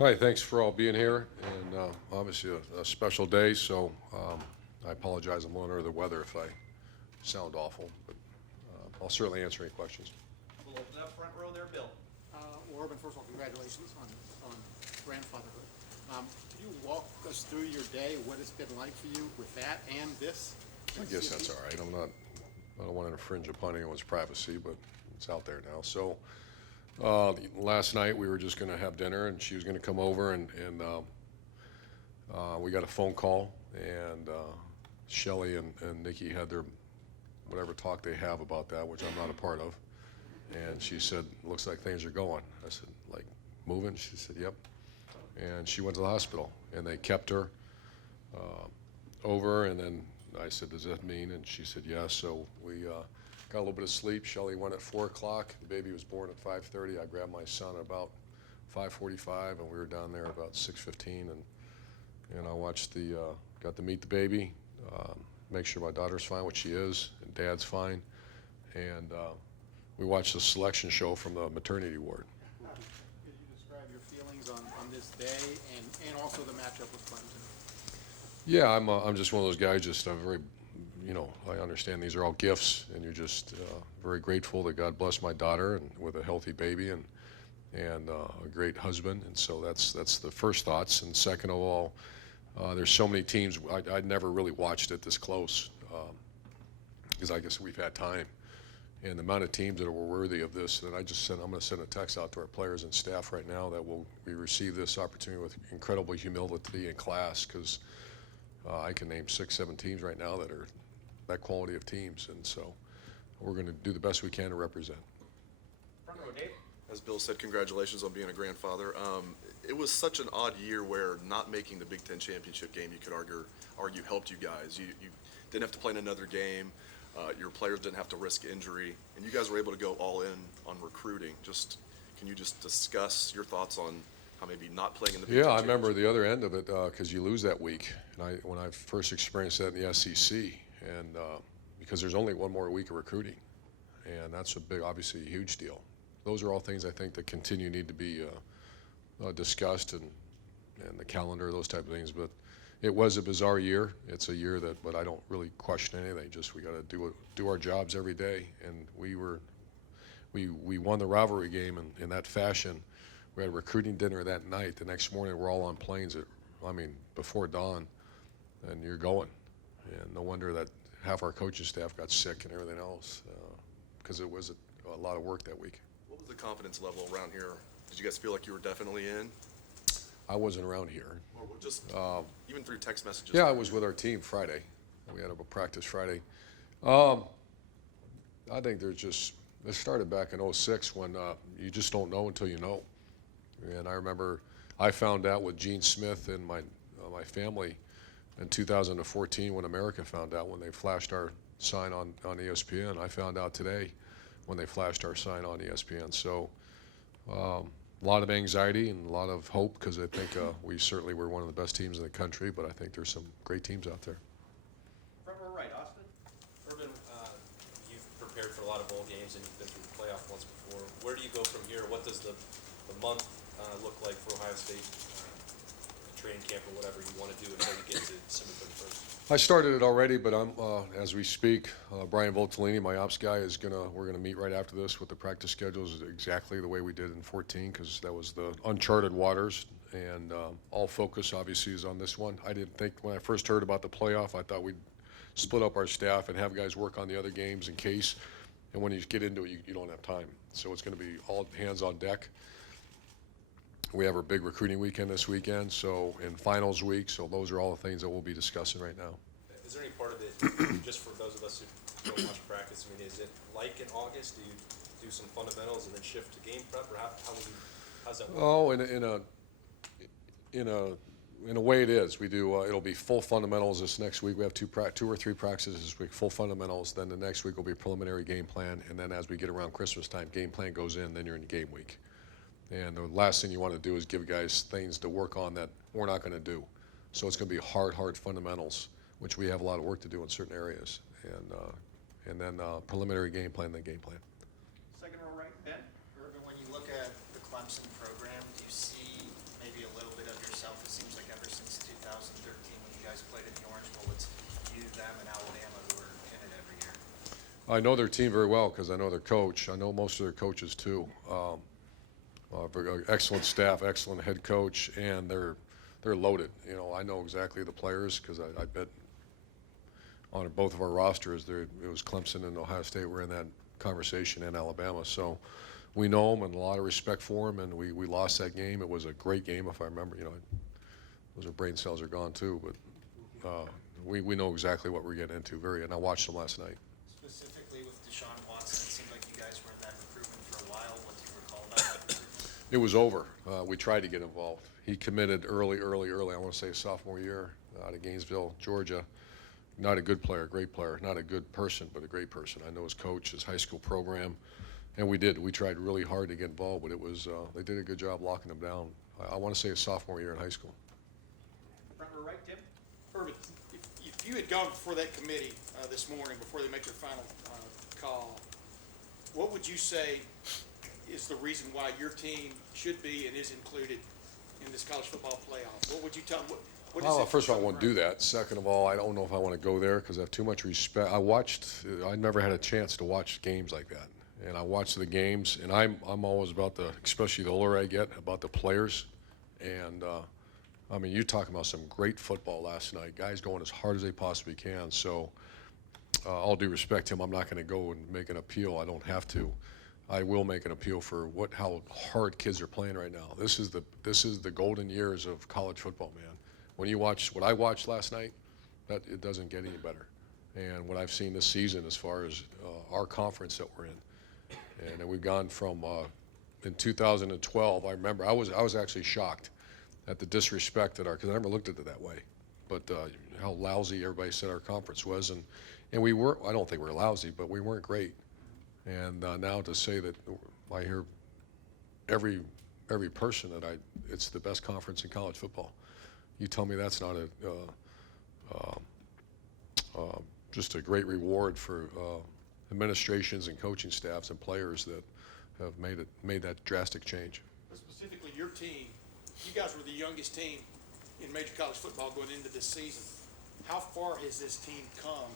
Hi, thanks for all being here, and obviously a special day, so I apologize. I'm a little under the weather if I sound awful, but I'll certainly answer any questions. We'll open up front row there, Bill. Well, Urban, first of all, congratulations on grandfatherhood. Could you walk us through your day, what it's been like for you with that and this? I guess that's all right. I don't want to infringe upon anyone's privacy, but it's out there now. So last night we were just going to have dinner, and she was going to come over, and we got a phone call, and Shelly and Nikki had their whatever talk they have about that, which I'm not a part of. And she said, "Looks like things are going." I said, "Like moving?" She said, "Yep." And she went to the hospital, and they kept her over, and then I said, "Does that mean?" And she said, "Yes." So we got a little bit of sleep. Shelly went at 4 o'clock. The baby was born at 5:30. I grabbed my son at about 5:45, and we were down there about 6:15, and I watched got to meet the baby, make sure my daughter's fine, which she is, and Dad's fine, and we watched the selection show from the maternity ward. Could you describe your feelings on this day and also the matchup with Clemson? Yeah, I'm just one of those guys. Just very, I understand these are all gifts, and you're just very grateful that God blessed my daughter and with a healthy baby and a great husband, and so that's the first thoughts. And second of all, there's so many teams. I'd never really watched it this close because I guess we've had time, and the amount of teams that were worthy of this. That I'm going to send a text out to our players and staff right now that we receive this opportunity with incredible humility and class, because I can name 6, 7 teams right now that are that quality of teams, and so we're going to do the best we can to represent. Front row, Dave. As Bill said, congratulations on being a grandfather. It was such an odd year where not making the Big Ten championship game, you could argue helped you guys. You didn't have to play in another game. Your players didn't have to risk injury, and you guys were able to go all in on recruiting. Can you just discuss your thoughts on how maybe not playing in the Big Ten Yeah, I remember championship? the other end of it because you lose that week, and when I first experienced that in the SEC, and because there's only one more week of recruiting, and that's obviously a huge deal. Those are all things I think that need to be discussed, and the calendar, those type of things. But it was a bizarre year. It's a year but I don't really question anything. Just we got to do our jobs every day, and we won the rivalry game in that fashion. We had a recruiting dinner that night. The next morning, we're all on planes before dawn, and you're going. And no wonder that half our coaching staff got sick and everything else, because it was a lot of work that week. What was the confidence level around here? Did you guys feel like you were definitely in? I wasn't around here. Or just even through text messages? Yeah, I was with our team Friday. We had a practice Friday. I think it started back in '06 when you just don't know until you know. And I remember I found out with Gene Smith and my family in 2014 when America found out, when they flashed our sign on ESPN. I found out today when they flashed our sign on ESPN. So a lot of anxiety and a lot of hope, because I think we certainly were one of the best teams in the country, but I think there's some great teams out there. Front row right, Austin. Urban, you've prepared for a lot of bowl games and you've been through the playoff once before. Where do you go from here? What does the month look like for Ohio State training camp or whatever you want to do until you get to December 31st? I started it already, but I'm as we speak. Brian Voltolini, my ops guy, we're gonna meet right after this with the practice schedules exactly the way we did in 14, because that was the uncharted waters, and all focus obviously is on this one. I didn't think when I first heard about the playoff, I thought we'd split up our staff and have guys work on the other games in case. And when you get into it, you don't have time. So it's going to be all hands on deck. We have our big recruiting weekend this weekend, and finals week, so those are all the things that we'll be discussing right now. Is there any part of it, just for those of us who don't watch practice, I mean, is it like in August? Do you do some fundamentals and then shift to game prep, or how's that work? Oh, in a way it is. We do. It'll be full fundamentals this next week. We have two or three practices this week, full fundamentals. Then the next week will be a preliminary game plan, and then as we get around Christmas time, game plan goes in. Then you're in game week. And the last thing you want to do is give guys things to work on that we're not going to do. So it's going to be hard fundamentals, which we have a lot of work to do in certain areas. And then preliminary game plan, then game plan. Second row right, Ben. Urban, when you look at the Clemson program, do you see maybe a little bit of yourself? It seems like ever since 2013, when you guys played in the Orange Bowl, it's you, them, and Alabama who are in it every year. I know their team very well because I know their coach. I know most of their coaches too. Excellent staff, excellent head coach, and they're loaded. You know, I know exactly the players because I bet on both of our rosters it was Clemson and Ohio State were in that conversation, and Alabama. So we know them and a lot of respect for them. And we lost that game. It was a great game, if I remember. You know, those brain cells are gone too, but we know exactly what we're getting into. And I watched them last night. Specifically with Deshaun Watson, it seemed like you guys were in that recruitment for a while. What do you recall about that recruitment? It was over. We tried to get involved. He committed early. I want to say sophomore year out of Gainesville, Georgia. Not a good player, great player. Not a good person, but a great person. I know his coach, his high school program, and we did. We tried really hard to get involved, but it was they did a good job locking him down. I want to say his sophomore year in high school. Front row right, Tim. Urban, if you had gone before that committee this morning, before they make their final call, what would you say is the reason why your team should be and is included in this college football playoff? What would you tell them? What is Well, it first of all, I from won't do that. Second of all, I don't know if I want to go there because I have too much respect. I never had a chance to watch games like that. And I watch the games, and I'm always about especially the older I get, about the players. And, I mean, you're talking about some great football last night. Guys going as hard as they possibly can. So, all due respect to him, I'm not going to go and make an appeal. I don't have to. I will make an appeal for how hard kids are playing right now. This is the golden years of college football, man. When you watch what I watched last night, that it doesn't get any better. And what I've seen this season as far as our conference that we're in, and we've gone from in 2012. I remember I was actually shocked at the disrespect that because I never looked at it that way, but how lousy everybody said our conference was, and we were. I don't think we were lousy, but we weren't great. And now to say that I hear every person that it's the best conference in college football. You tell me that's not just a great reward for administrations and coaching staffs and players that have made that drastic change. Specifically, your team, you guys were the youngest team in major college football going into this season. How far has this team come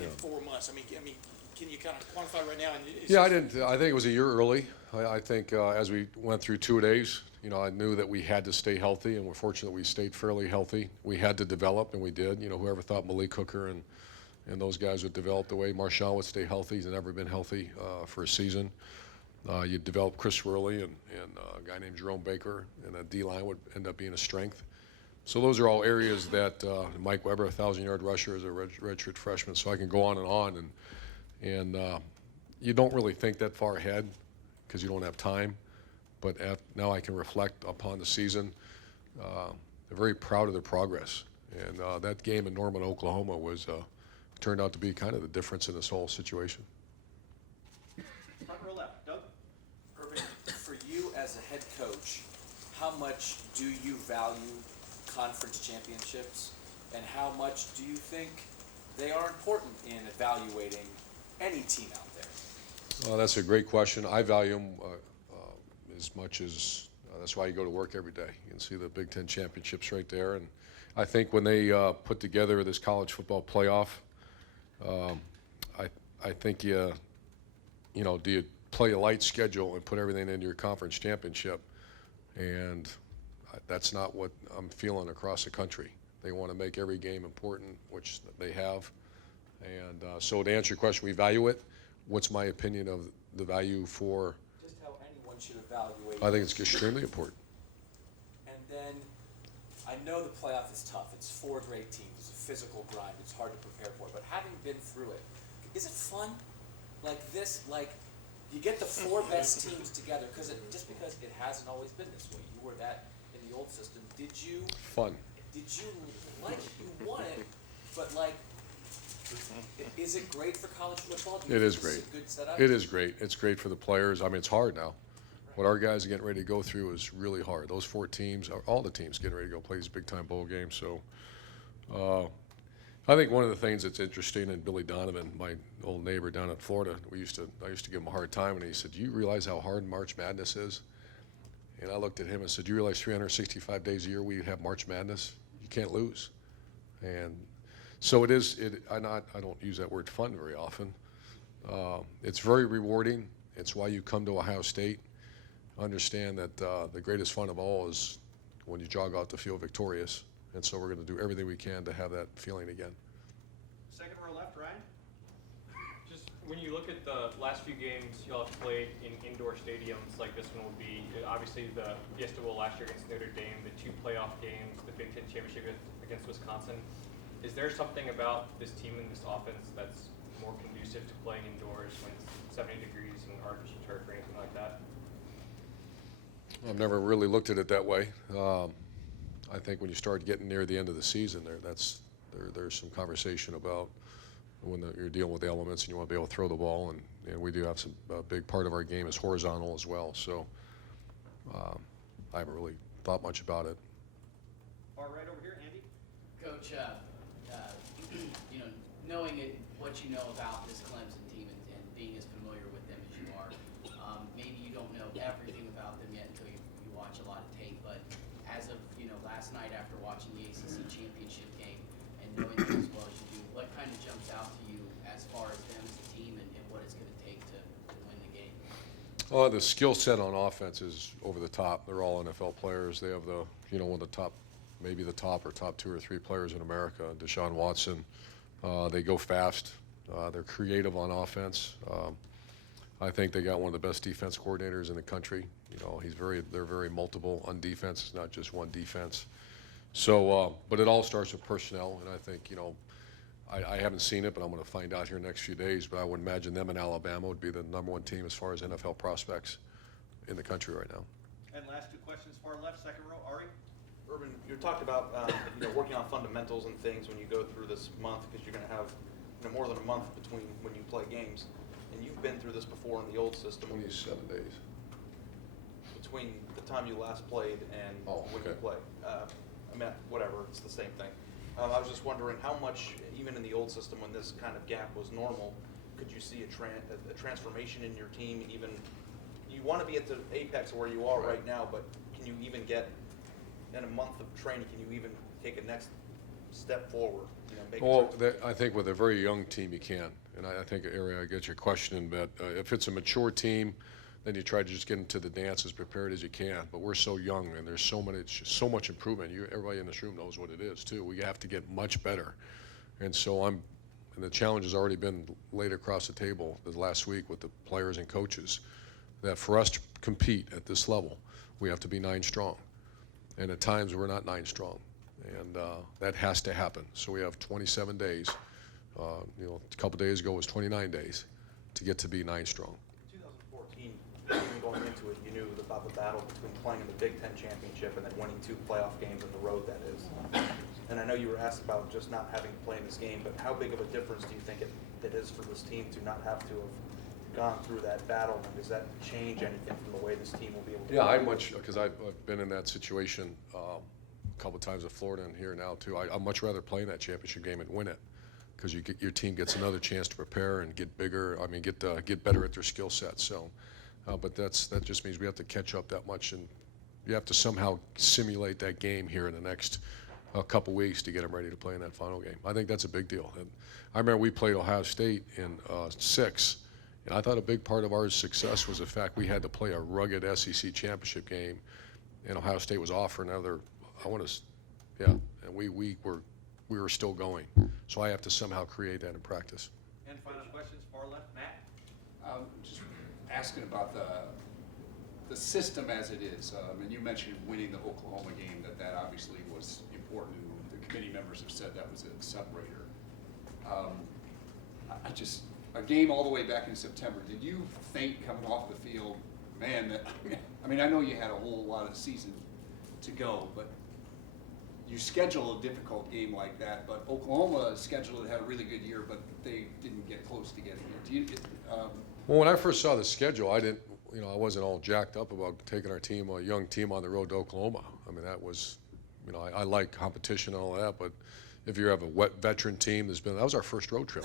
in 4 months? I mean, can you kind of quantify right now? Yeah, I think it was a year early. I think as we went through 2 days, you know, I knew that we had to stay healthy, and we're fortunate we stayed fairly healthy. We had to develop, and we did. You know, whoever thought Malik Hooker and those guys would develop the way Marshawn would stay healthy. He's never been healthy for a season. You develop Chris Worley and a guy named Jerome Baker, and that D-line would end up being a strength. So those are all areas that Mike Weber, 1,000-yard rusher, is a redshirt freshman. So I can go on, and you don't really think that far ahead because you don't have time. But now I can reflect upon the season. I'm very proud of their progress. And that game in Norman, Oklahoma turned out to be kind of the difference in this whole situation. Front row left, Doug. Urban, for you as a head coach, how much do you value conference championships, and how much do you think they are important in evaluating any team out there? That's a great question. I value them as much as that's why you go to work every day. You can see the Big Ten championships right there. And I think when they put together this college football playoff, I think do you play a light schedule and put everything into your conference championship? And that's not what I'm feeling across the country. They want to make every game important, which they have. And so to answer your question, we value it. What's my opinion of the value for? Just how anyone should evaluate. I think it's extremely important. And then, I know the playoff is tough. It's 4 great teams. It's a physical grind. It's hard to prepare for. But having been through it, is it fun? Like this, like you get the 4 best teams together just because it hasn't always been this way. You were that in the old system. Did you Fun. you won it, but like, is it great for college football? Do you It think is this great. a good setup? It is great. It's great for the players. I mean, it's hard now. What our guys are getting ready to go through is really hard. Those 4 teams, all the teams getting ready to go play these big-time bowl games. So I think one of the things that's interesting, and Billy Donovan, my old neighbor down in Florida, I used to give him a hard time, and he said, "Do you realize how hard March Madness is?" And I looked at him and said, "Do you realize 365 days a year we have March Madness? You can't lose." And so it is. I don't use that word fun very often. It's very rewarding. It's why you come to Ohio State. Understand that the greatest fun of all is when you jog out the field victorious. And so we're going to do everything we can to have that feeling again. Second row left, Ryan. Just when you look at the last few games y'all have played in indoor stadiums like this one will be, obviously the Fiesta Bowl last year against Notre Dame, the 2 playoff games, the Big Ten championship against Wisconsin. Is there something about this team and this offense that's more conducive to playing indoors when it's 70 degrees and artificial turf or anything like that? I've never really looked at it that way. I think when you start getting near the end of the season, there's some conversation about when you're dealing with the elements and you want to be able to throw the ball, and we do have a big part of our game is horizontal as well. So I haven't really thought much about it. Far right over here, Andy. Coach, knowing what you know about this Clemson team and being as familiar with them as you are, maybe you don't know everything about them yet until you watch a lot of tape. But as of last night after watching the ACC championship game and knowing them as well as you do, what kind of jumps out to you as far as them as a team and what it's going to take to win the game? The skill set on offense is over the top. They're all NFL players. They have one of the top, maybe the top or top 2 or 3 players in America. Deshaun Watson. They go fast. They're creative on offense. I think they got one of the best defense coordinators in the country. They're very multiple on defense. It's not just one defense. So, but it all starts with personnel, and I think I haven't seen it, but I'm going to find out here in the next few days. But I would imagine them in Alabama would be the #1 team as far as NFL prospects in the country right now. And last 2 questions, far left, second row, Ari. Urban, you talked about working on fundamentals and things when you go through this month because you're going to have more than a month between when you play games, and you've been through this before in the old system. 27 days. Between the time you last played and when you play. Whatever, it's the same thing. I was just wondering how much, even in the old system when this kind of gap was normal, could you see a transformation in your team? Even you want to be at the apex of where you are right now, but can you even get in a month of training? Can you even take a next step forward? I think with a very young team you can, and I think, Ari, I get your question, but if it's a mature team, then you try to just get into the dance as prepared as you can. But we're so young, and there's so much improvement. Everybody in this room knows what it is too. We have to get much better, and so and the challenge has already been laid across the table this last week with the players and coaches, that for us to compete at this level, we have to be 9 strong, and at times we're not 9 strong, and that has to happen. So we have 27 days. A couple days ago was 29 days to get to be 9 strong. 2014, even going into it, you knew about the battle between playing in the Big Ten championship and then winning 2 playoff games on the road, that is. And I know you were asked about just not having to play in this game, but how big of a difference do you think it is for this team to not have to have gone through that battle? And does that change anything from the way this team will be able to play? Because I've been in that situation a couple of times in Florida and here now too. I'd much rather play in that championship game and win it, because your team gets another chance to prepare and get bigger. Get better at their skill set. So, but that just means we have to catch up that much, and you have to somehow simulate that game here in the next couple weeks to get them ready to play in that final game. I think that's a big deal. And I remember we played Ohio State in 6, and I thought a big part of our success was the fact we had to play a rugged SEC championship game, and Ohio State was offering and we were still going. So I have to somehow create that in practice. And final questions, far left, Matt. Just asking about the system as it is. And you mentioned winning the Oklahoma game, that obviously was important. The committee members have said that was a separator. A game all the way back in September, did you think coming off the field, man, I know you had a whole lot of season to go, but you schedule a difficult game like that, but Oklahoma scheduled had a really good year, but they didn't get close to getting there. Well, when I first saw the schedule, I wasn't all jacked up about taking our team, a young team, on the road to Oklahoma. I mean, that was, I like competition and all that, but if you have a veteran team that was our first road trip.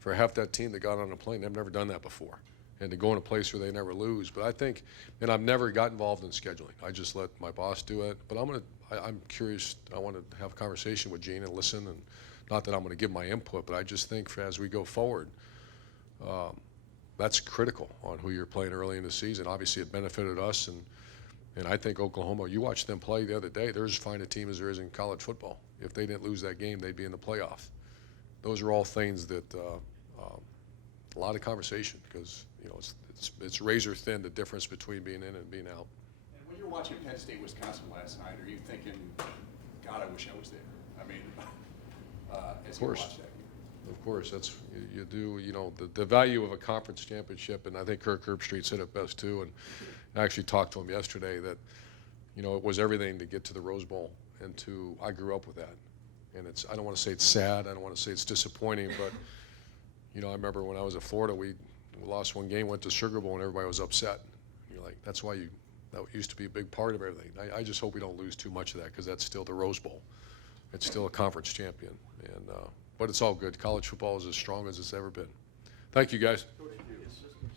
For half that team that got on a plane, they've never done that before. and to go in a place where they never lose. But I think, and I've never got involved in scheduling. I just let my boss do it. But I'm curious. I want to have a conversation with Gene and listen, and not that I'm going to give my input, but I just think as we go forward, that's critical on who you're playing early in the season. Obviously, it benefited us, and I think Oklahoma, you watched them play the other day, they're as fine a team as there is in college football. If they didn't lose that game, they'd be in the playoff. Those are all things that a lot of conversation, because it's razor thin, the difference between being in and being out. And when you're watching Penn State, Wisconsin last night, are you thinking, God, I wish I was there? I mean, as you watch that game. Of course, that's you do. The value of a conference championship, and I think Kirk Herbstreit said it best too. And I actually talked to him yesterday that it was everything to get to the Rose Bowl, and I grew up with that. And I don't want to say it's sad, I don't want to say it's disappointing, but I remember when I was at Florida, we lost one game, went to Sugar Bowl, and everybody was upset. You're like, that's why that used to be a big part of everything. I just hope we don't lose too much of that, because that's still the Rose Bowl. It's still a conference champion, but it's all good. College football is as strong as it's ever been. Thank you, guys. Thank you.